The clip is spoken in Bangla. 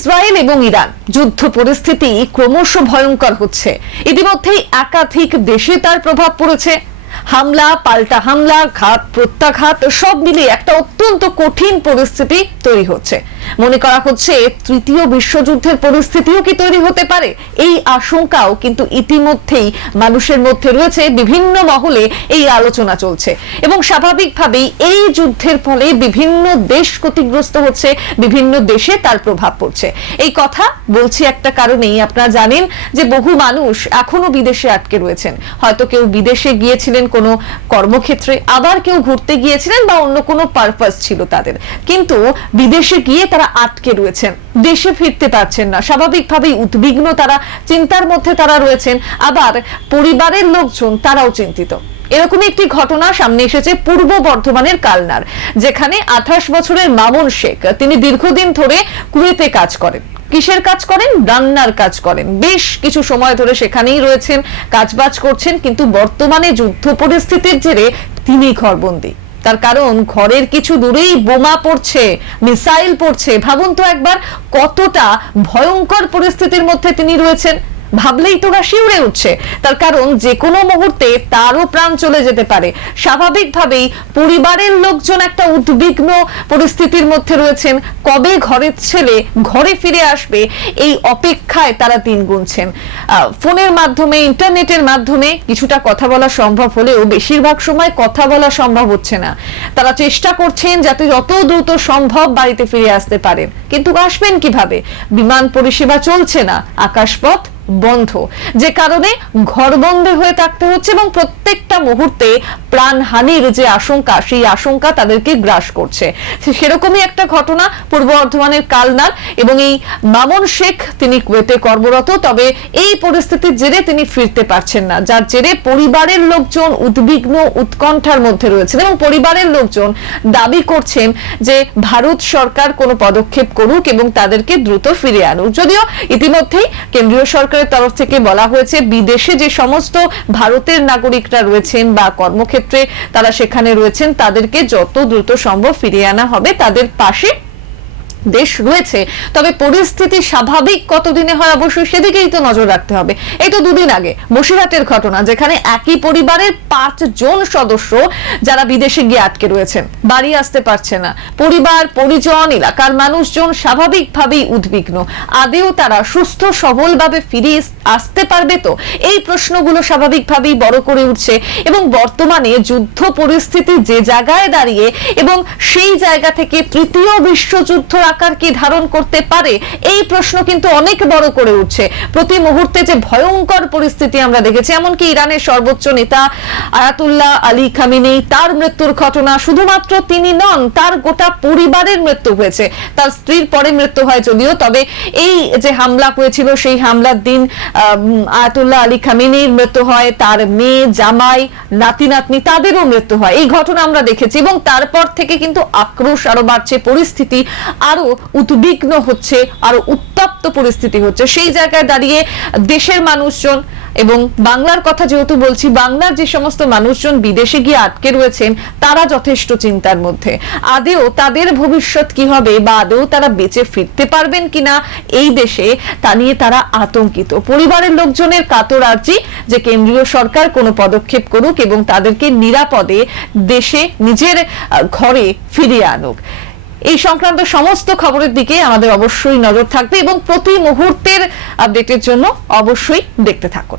ইসরায়েল এবং ইরান যুদ্ধ পরিস্থিতি ক্রমশ ভয়ঙ্কর হচ্ছে। ইতিমধ্যেই একাধিক দেশে তার প্রভাব পড়েছে। হামলা, পাল্টা হামলা, ঘাত প্রত্যাঘাত সব মিলিয়ে একটা অত্যন্ত কঠিন পরিস্থিতি তৈরি হচ্ছে। মনে করা হচ্ছে তৃতীয় বিশ্বযুদ্ধের পরিস্থিতিও কি তৈরি হতে পারে, এই আশঙ্কাও কিন্তু ইতিমধ্যেই মানুষের মধ্যে রয়েছে। বিভিন্ন মহলে এই আলোচনা চলছে এবং স্বাভাবিকভাবেই এই যুদ্ধের ফলে বিভিন্ন দেশ ক্ষতিগ্রস্ত হচ্ছে, বিভিন্ন দেশে তার প্রভাব পড়ছে। এই কথা বলছি একটা কারণেই, আপনারা জানেন যে বহু মানুষ এখনো বিদেশে আটকে রয়েছেন। হয়তো কেউ বিদেশে গিয়েছিলেন কোনো কর্মক্ষেত্রে, আবার কেউ ঘুরতে গিয়েছিলেন বা অন্য কোনো পারপাস ছিল তাদের, কিন্তু বিদেশে গিয়ে তারা আটকে রয়েছেন, দেশে ফিরতে পারছেন না। স্বাভাবিকভাবেই উদ্বিগ্ন তারা, চিন্তার মধ্যে তারা রয়েছেন। আবার পরিবারের লোকজন তারাও চিন্তিত। এরকমই একটি ঘটনা সামনে এসেছে পূর্ব বর্ধমানের কালনার, যেখানে 28 বছরের মামুন শেখ, তিনি দীর্ঘদিন ধরে কুয়েতে কাজ করেন। কিসের কাজ করেন? রান্নার কাজ করেন। বেশ কিছু সময় ধরে সেখানেই রয়েছেন, কাজবাজ করছেন, কিন্তু বর্তমানে যুদ্ধ পরিস্থিতির জেরে তিনি ঘরবন্দি। তার কারণ ঘরের কিছু দূরেই বোমা পড়ছে, মিসাইল পড়ছে। ভাবুন তো একবার কতটা ভয়ঙ্কর পরিস্থিতির মধ্যে তিনি রয়েছেন। ভাবলেই তো গা শিউরে উঠছে। তার কারণ যে কোনো মুহূর্তে তারও প্রাণ চলে যেতে পারে। স্বাভাবিকভাবেই পরিবারের লোকজন একটা উদ্বিগ্ন পরিস্থিতির মধ্যে রয়েছেন। কবে ঘরের ছেলে ঘরে ফিরে আসবে, এই অপেক্ষায় তারা দিন গুনছেন। ফোনের মাধ্যমে, ইন্টারনেটের মাধ্যমে কিছুটা কথা বলা সম্ভব হলেও বেশিরভাগ সময় কথা বলা সম্ভব হচ্ছে না। তারা চেষ্টা করছেন যাতে যত দ্রুত সম্ভব বাড়িতে ফিরে আসতে পারেন, কিন্তু আসবেন কিভাবে? বিমান পরিষেবা চলছে না, আকাশপথ বন্ধ, যে কারণে ঘরবন্দি হয়ে থাকতে হচ্ছে এবং প্রত্যেকটা মুহূর্তে প্রাণহানির যে আশঙ্কা, সেই আশঙ্কা তাদেরকে গ্রাস করছে। সেরকমই একটা ঘটনা পূর্ব বর্ধমানের কালনার। এবং এই মামুন শেখ, তিনি কুয়েতে কর্মরত, তবে এই পরিস্থিতির জেরে তিনি ফিরতে পারছেন না, যার জেরে পরিবারের লোকজন উদ্বিগ্ন, উৎকণ্ঠার মধ্যে রয়েছেন এবং পরিবারের লোকজন দাবি করছেন যে ভারত সরকার কোনো পদক্ষেপ করুক এবং তাদেরকে দ্রুত ফিরে আনুক। যদিও ইতিমধ্যেই কেন্দ্রীয় সরকারের তরফ থেকে বলা হয়েছে বিদেশে যে সমস্ত ভারতের নাগরিকরা রয়েছেন বা কর্মক্ষেত্রে তারা সেখানে রয়েছেন, তাদেরকে যত দ্রুত সম্ভব ফিরিয়ে আনা হবে, তাদের পাশে দেশ রয়েছে। তবে পরিস্থিতি স্বাভাবিক কতদিনে হয় অবশ্যই সেদিকেই তো নজর রাখতে হবে। এই তো দুদিন আগে বসিরহাটের ঘটনা, যেখানে একই পরিবারের 5 জন সদস্য যারা বিদেশে গিয়ে আটকে রয়েছেন, বাড়ি আসতে পারছে না। পরিবার, পরিজন, এলাকার মানুষজন স্বাভাবিকভাবেই উদ্বিগ্ন। আদেও তারা সুস্থ সবলভাবে ফিরে আসতে পারবে তো? এই প্রশ্নগুলো স্বাভাবিকভাবেই বড় করে উঠছে। এবং বর্তমানে যুদ্ধ পরিস্থিতি যে জায়গায় দাঁড়িয়ে, এবং সেই জায়গা থেকে তৃতীয় বিশ্বযুদ্ধ আকার কি ধারণ করতে পারে, এই প্রশ্ন কিন্তু অনেক বড় করে উঠছে। প্রতি মুহূর্তে যে ভয়ঙ্কর পরিস্থিতি আমরা দেখেছি, এমনকি ইরানের সর্বোচ্চ নেতা আয়াতুল্লাহ আলী খামেনি, তার মৃত্যুর ঘটনা, শুধুমাত্র তিনি নন, তার গোটা পরিবারের মৃত্যু হয়েছে। তার স্ত্রীর পরে মৃত্যু হয় যদিও, তবে এই যে হামলা হয়েছিল, সেই হামলার দিন আয়াতুল্লাহ আলী খামেনির মৃত্যু হয়, তার মেয়ে, জামাই, নাতি নাতনি, তাদেরও মৃত্যু হয়। এই ঘটনা আমরা দেখেছি এবং তারপর থেকে কিন্তু আক্রোশ আরো বাড়ছে, পরিস্থিতি আরো উদ্বিগ্ন হচ্ছে, আরো উত্তপ্ত পরিস্থিতি হচ্ছে। সেই জায়গায় দাঁড়িয়ে দেশের মানুষজন, এবং বাংলার কথা যেহেতু বলছি, বাংলার যে সমস্ত মানুষজন বিদেশে গিয়ে আটকে রয়েছেন, তারা যথেষ্ট চিন্তার মধ্যে। আদেও তাদের ভবিষ্যৎ কি হবে, বা আদেও তারা বেঁচে ফিরতে পারবেন কিনা এই দেশে, তা নিয়ে তারা আতঙ্কিত। পরিবারের লোকজনের কাতর আর্জি যে কেন্দ্রীয় সরকার কোনো পদক্ষেপ করুক এবং তাদেরকে নিরাপদে দেশে, নিজের ঘরে ফিরিয়ে আনুক। এই সংক্রান্ত সমস্ত খবরের দিকে আমাদের অবশ্যই নজর থাকবে এবং প্রতি মুহূর্তের আপডেটের জন্য অবশ্যই দেখতে থাকুন।